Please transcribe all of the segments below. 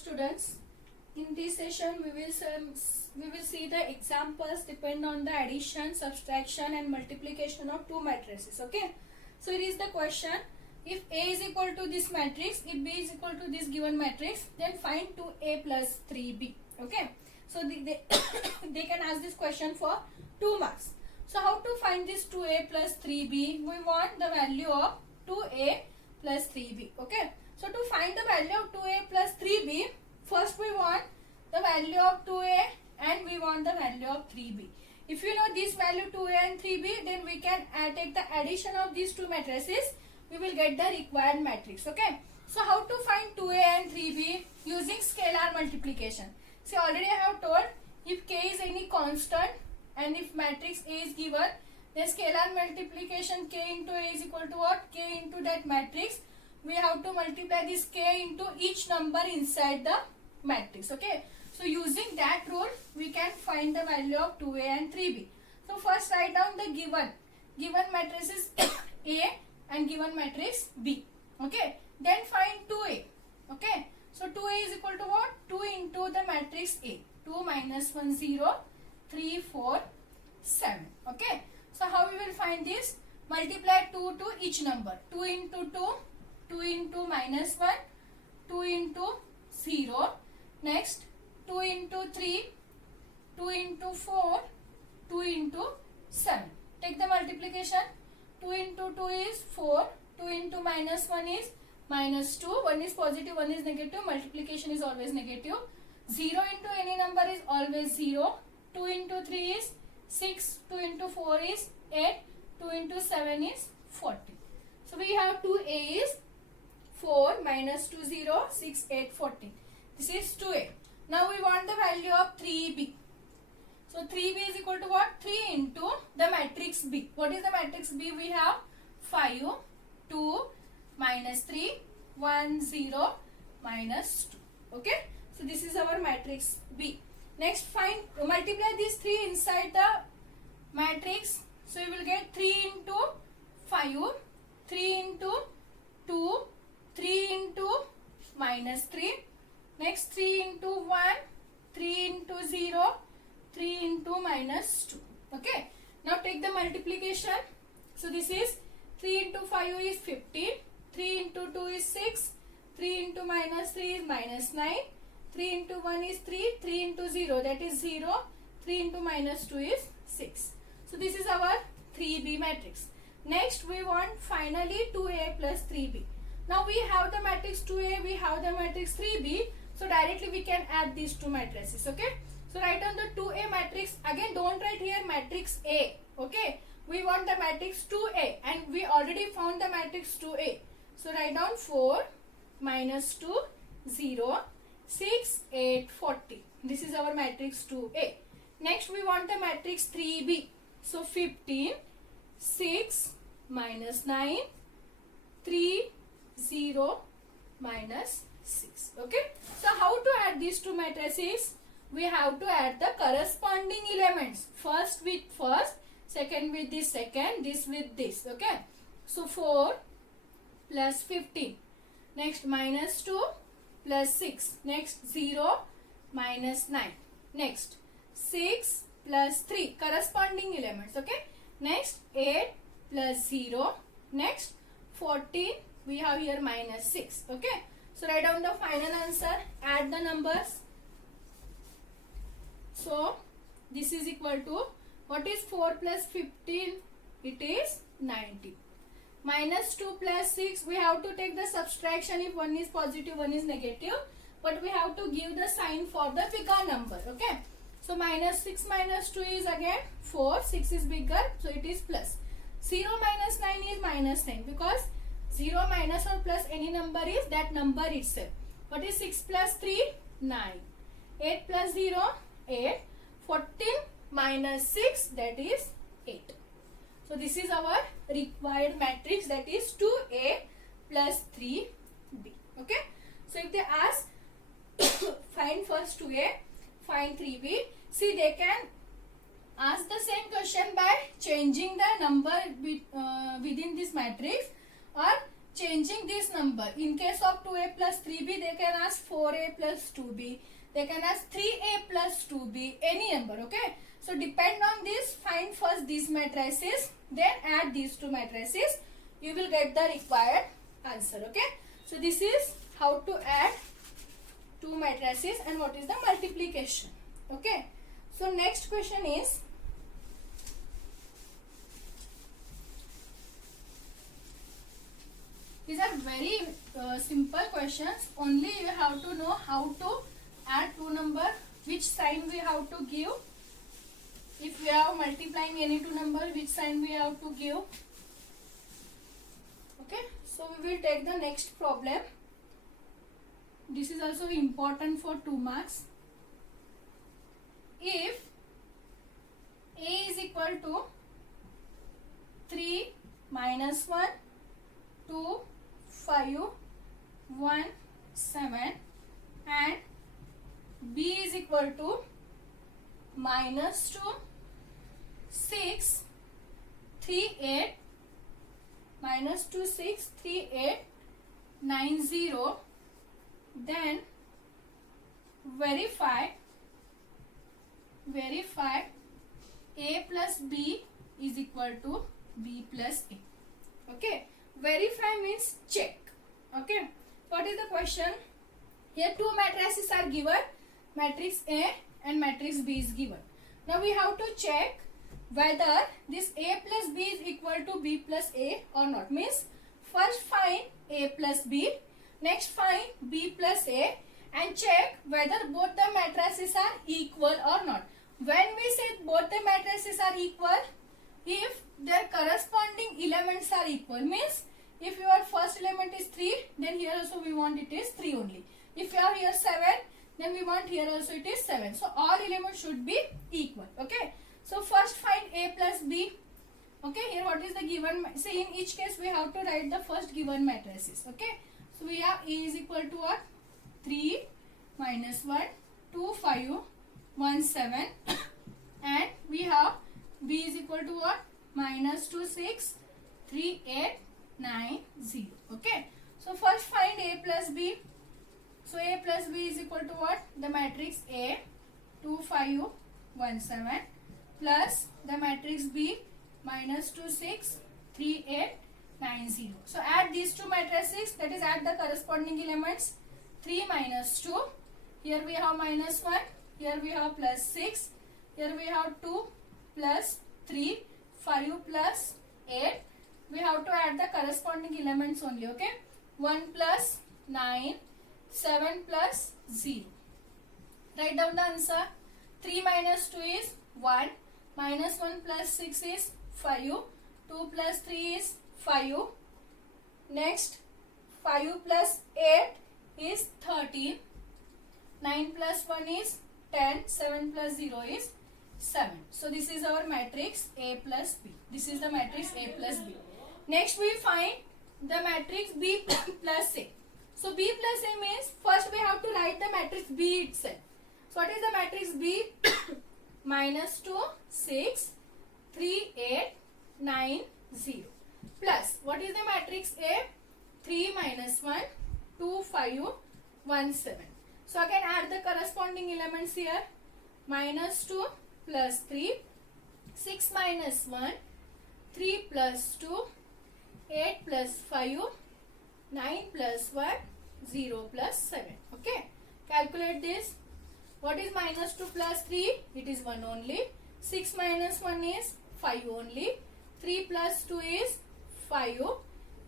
students. In this session, we will see the examples depend on the addition, subtraction, and multiplication of two matrices. Okay. So it is the question: if A is equal to this matrix, if B is equal to this given matrix, then find 2A plus 3B. Okay. So they they can ask this question for 2 marks. So how to find this 2A plus 3B? We want the value of 2A plus 3B. Okay. So to find the value of 2A plus 3B, first we want the value of 2A and we want the value of 3B. If you know this value 2A and 3B, then we can take the addition of these two matrices. We will get the required matrix. Okay. So how to find 2A and 3B? Using scalar multiplication. See, already I have told, if K is any constant and if matrix A is given, then scalar multiplication K into A is equal to what? K into that matrix. We have to multiply this K into each number inside the matrix. Okay. So using that rule, we can find the value of 2A and 3B. So first write down the given matrices A and given matrix B. Okay. Then find 2A. Okay. So 2A is equal to what? 2 into the matrix A. 2 minus 1, 0, 3, 4, 7. Okay. So how we will find this? Multiply 2 to each number. 2 into 2, 2 into minus 1, 2 into 0. Next, 2 into 3, 2 into 4, 2 into 7. Take the multiplication. 2 into 2 is 4. 2 into minus 1 is minus 2. 1 is positive, 1 is negative. Multiplication is always negative. 0 into any number is always 0. 2 into 3 is 6. 2 into 4 is 8. 2 into 7 is 40. So we have 2A is 4 minus 2, 0, 6, 8, 40. This is 2A. Now we want the value of 3B. So 3B is equal to what? 3 into the matrix B. What is the matrix B? We have 5, 2, minus 3, 1, 0, minus 2. Okay. So this is our matrix B. Next, multiply these 3 inside the matrix. So you will get 3 into 5, 3 into 2, 3 into minus 3. Next, 3 into 1, 3 into 0, 3 into minus 2. Okay. Now take the multiplication. So this is 3 into 5 is 15. 3 into 2 is 6. 3 into minus 3 is minus 9. 3 into 1 is 3. 3 into 0, that is 0. 3 into minus 2 is 6. So this is our 3B matrix. Next, we want finally 2A plus 3B. Now we have the matrix 2A, we have the matrix 3B. So directly we can add these two matrices. Okay. So write down the 2A matrix. Again, don't write here matrix A. Okay. We want the matrix 2A and we already found the matrix 2A. So write down 4 minus 2, 0, 6, 8, 40. This is our matrix 2A. Next, we want the matrix 3B. So 15, 6, minus 9, 3, 0, minus 6. Okay. So how to add these two matrices? We have to add the corresponding elements. First with first, second with this second, this with this. Okay. So 4 plus 15. Next, minus 2 plus 6. Next, 0 minus 9. Next, 6 plus 3. Corresponding elements. Okay. Next, 8 plus 0. Next, 14. We have here minus 6. Okay. So write down the final answer. Add the numbers. So this is equal to, what is 4 plus 15? It is 19. Minus 2 plus 6, we have to take the subtraction if one is positive, one is negative. But we have to give the sign for the bigger number. Okay. So minus 6 minus 2 is again 4. 6 is bigger. So it is plus. 0 minus 9 is minus 9 because 0 minus or plus any number is that number itself. What is 6 plus 3? 9. 8 plus 0? 8. 14 minus 6, that is 8. So this is our required matrix, that is 2A plus 3B. Okay. So if they ask find first 2A, find 3B. See, they can ask the same question by changing the number within this matrix, or changing this number. In case of 2a plus 3b, they can ask 4a plus 2b. They can ask 3a plus 2b, any number, okay? So depend on this, find first these matrices, then add these two matrices. You will get the required answer, okay? So this is how to add two matrices and what is the multiplication, okay? So next question is, these are very simple questions. Only you have to know how to add two number, which sign we have to give. If we are multiplying any two number, which sign we have to give. Okay, so we will take the next problem. This is also important for 2 marks. If a is equal to 3 minus 1, 2, 5, 1, 7 and b is equal to minus 2, 6, 3, 8, minus 2, 6, 3, 8, 9, 0, then verify a plus b is equal to b plus a. Okay, verify means check. Okay, what is the question? Here two matrices are given, matrix A and matrix B is given. Now we have to check whether this a plus b is equal to b plus a or not. Means first find a plus b, next find b plus a and check whether both the matrices are equal or not. When we say both the matrices are equal, if their corresponding elements are equal, means if your first element is 3, then here also we want it is 3 only. If you have here 7, then we want here also it is 7. So all elements should be equal. Okay. So first find a plus b. Okay. Here what is the given? See, in each case we have to write the first given matrices. Okay. So we have a is equal to what? 3 minus 1, 2, 5, 1, 7 and we have b is equal to what? Minus 2, 6, 3, 8, 9, 0. Okay. So first find a plus b. So a plus b is equal to what? The matrix A, 2, 5, 1, 7 plus the matrix B, minus 2, 6, 3, 8, 9, 0. So add these two matrices, that is add the corresponding elements. 3 minus 2, here we have minus 1, here we have plus 6, here we have 2 plus 3, 5 plus 8. We have to add the corresponding elements only, okay? 1 plus 9, 7 plus 0. Write down the answer. 3 minus 2 is 1, minus 1 plus 6 is 5, 2 plus 3 is 5. Next, 5 plus 8 is 13, 9 plus 1 is 10, 7 plus 0 is 7. So this is our matrix A plus B. This is the matrix A plus B. Next we find the matrix B plus A. So B plus A means first we have to write the matrix B itself. So what is the matrix B? Minus 2, 6, 3, 8, 9, 0. Plus what is the matrix A? 3 minus 1, 2, 5, 1, 7. So I can add the corresponding elements here. Minus 2 plus 3, 6 minus 1, 3 plus 2, 8 plus 5, 9 plus 1, 0 plus 7. Okay. Calculate this. What is minus 2 plus 3? It is 1 only. 6 minus 1 is 5 only. 3 plus 2 is 5.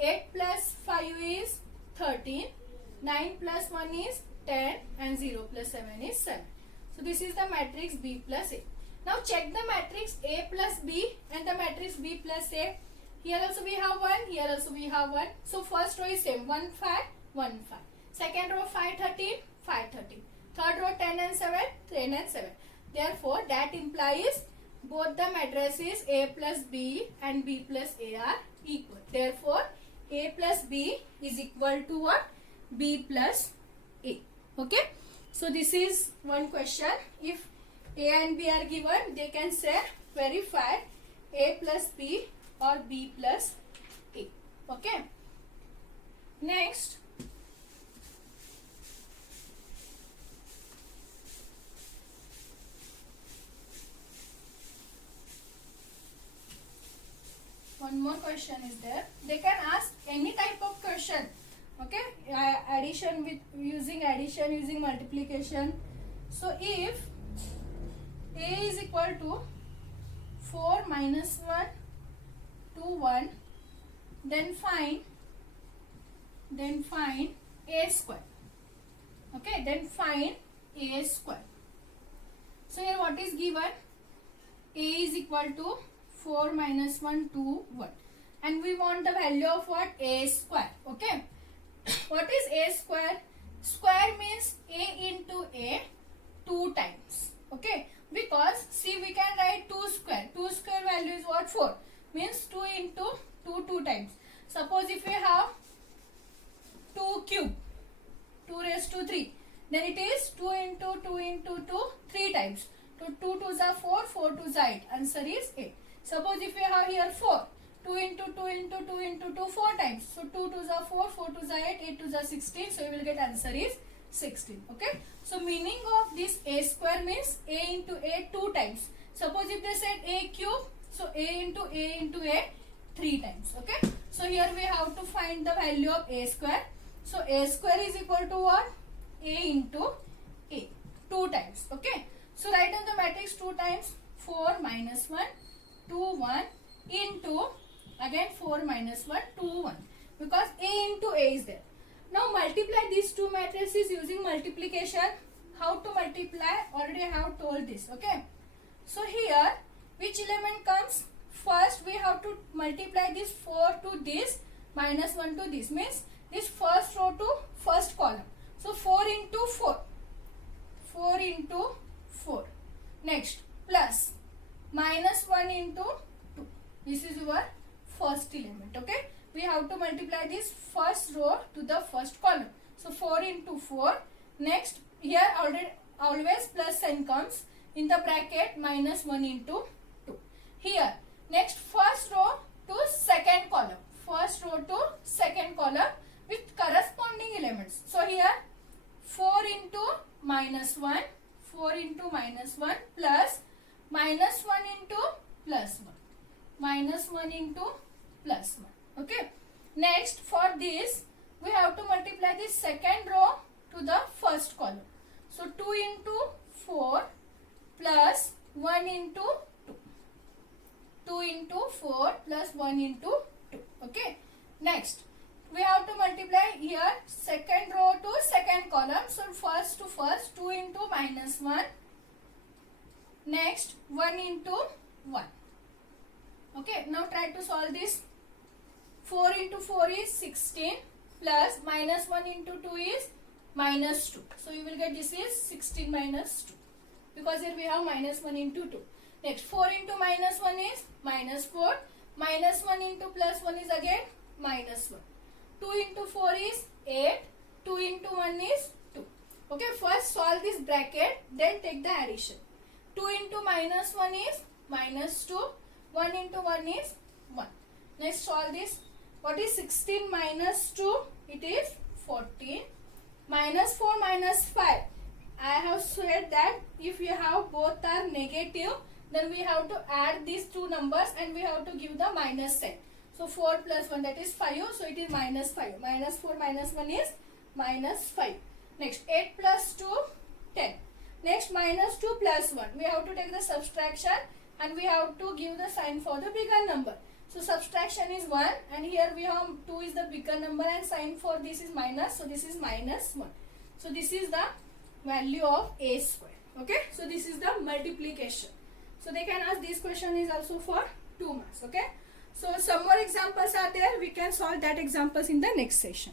8 plus 5 is 13. 9 plus 1 is 10 and 0 plus 7 is 7. So this is the matrix B plus A. Now check the matrix A plus B and the matrix B plus A. Here also we have 1, here also we have 1. So first row is same, 1, 5, 1, 5. Second row 5, 13, 5, 13. Third row 10 and 7, 10 and 7. Therefore that implies both the matrices A plus B and B plus A are equal. Therefore A plus B is equal to what? B plus A. Okay. So this is one question. If A and B are given, they can say verify A plus B or B plus A. Okay. Next, one more question is there. They can ask any type of question. Okay, addition with using multiplication. So if a is equal to 4 minus 1 to 1, then find a square. Okay, then find a square. So here what is given? A is equal to 4 minus 1 to 1, and we want the value of what? A square. Okay, what is a square? Square means a into a 2 times. Okay, because see, we can write 2 square. 2 square value is what? 4. Means 2 into 2 times. Suppose if we have 2 cube, 2 raised to 3, then it is 2 into 2 into 2 3 times. So 2 2s are 4, 4 2s are 8. Answer is 8. Suppose if we have here 4, 2 into 2 into 2 into 2 4 times. So 2 2s are 4, 4 2s are 8, 8 2s are 16. So we will get answer is 16. Okay. So meaning of this a square means a into a 2 times. Suppose if they said a cube, so a into a 3 times. Okay. So here we have to find the value of a square. So a square is equal to what? A into a 2 times. Okay. So write down the matrix 2 times. 4 minus 1 2 1 into again 4 minus 1 2 1, because a into a is there. Now multiply these two matrices using multiplication. How to multiply? Already I have told this. Okay. So here which element comes first? We have to multiply this 4 to this minus 1 to this, means this first row to first column. So 4 into 4. 4 into 4. Next plus minus 1 into 2. This is your first element. Okay. We have to multiply this first row to the first column. So 4 into 4. Next here always plus sign comes in the bracket, minus 1 into 2. Here next first row to second column. First row to second column with corresponding elements. So here 4 into minus 1. 4 into minus 1 plus minus 1 into plus 1. Minus 1 into plus 1. Okay. Next for this we have to multiply this second row to the first column. So 2 into 4 plus 1 into 2. 2 into 4 plus 1 into 2. Okay. Next we have to multiply here second row to second column. So first to first 2 into minus 1. Next 1 into 1. Okay. Now try to solve this. 4 into 4 is 16 plus minus 1 into 2 is minus 2. So you will get this is 16 minus 2, because here we have minus 1 into 2. Next 4 into minus 1 is minus 4. Minus 1 into plus 1 is again minus 1. 2 into 4 is 8. 2 into 1 is 2. Okay, first solve this bracket, then take the addition. 2 into minus 1 is minus 2. 1 into 1 is 1. Next solve this. What is 16 minus 2? It is 14. Minus 4 minus 5. I have said that if you have both are negative, then we have to add these two numbers and we have to give the minus sign. So 4 plus 1, that is 5. So it is minus 5. Minus 4 minus 1 is minus 5. Next 8 plus 2, 10. Next minus 2 plus 1. We have to take the subtraction and we have to give the sign for the bigger number. So subtraction is 1 and here we have 2 is the bigger number and sign for this is minus. So this is minus 1. So this is the value of a square. Okay. So this is the multiplication. So they can ask this question is also for 2 marks. Okay. So some more examples are there. We can solve that examples in the next session.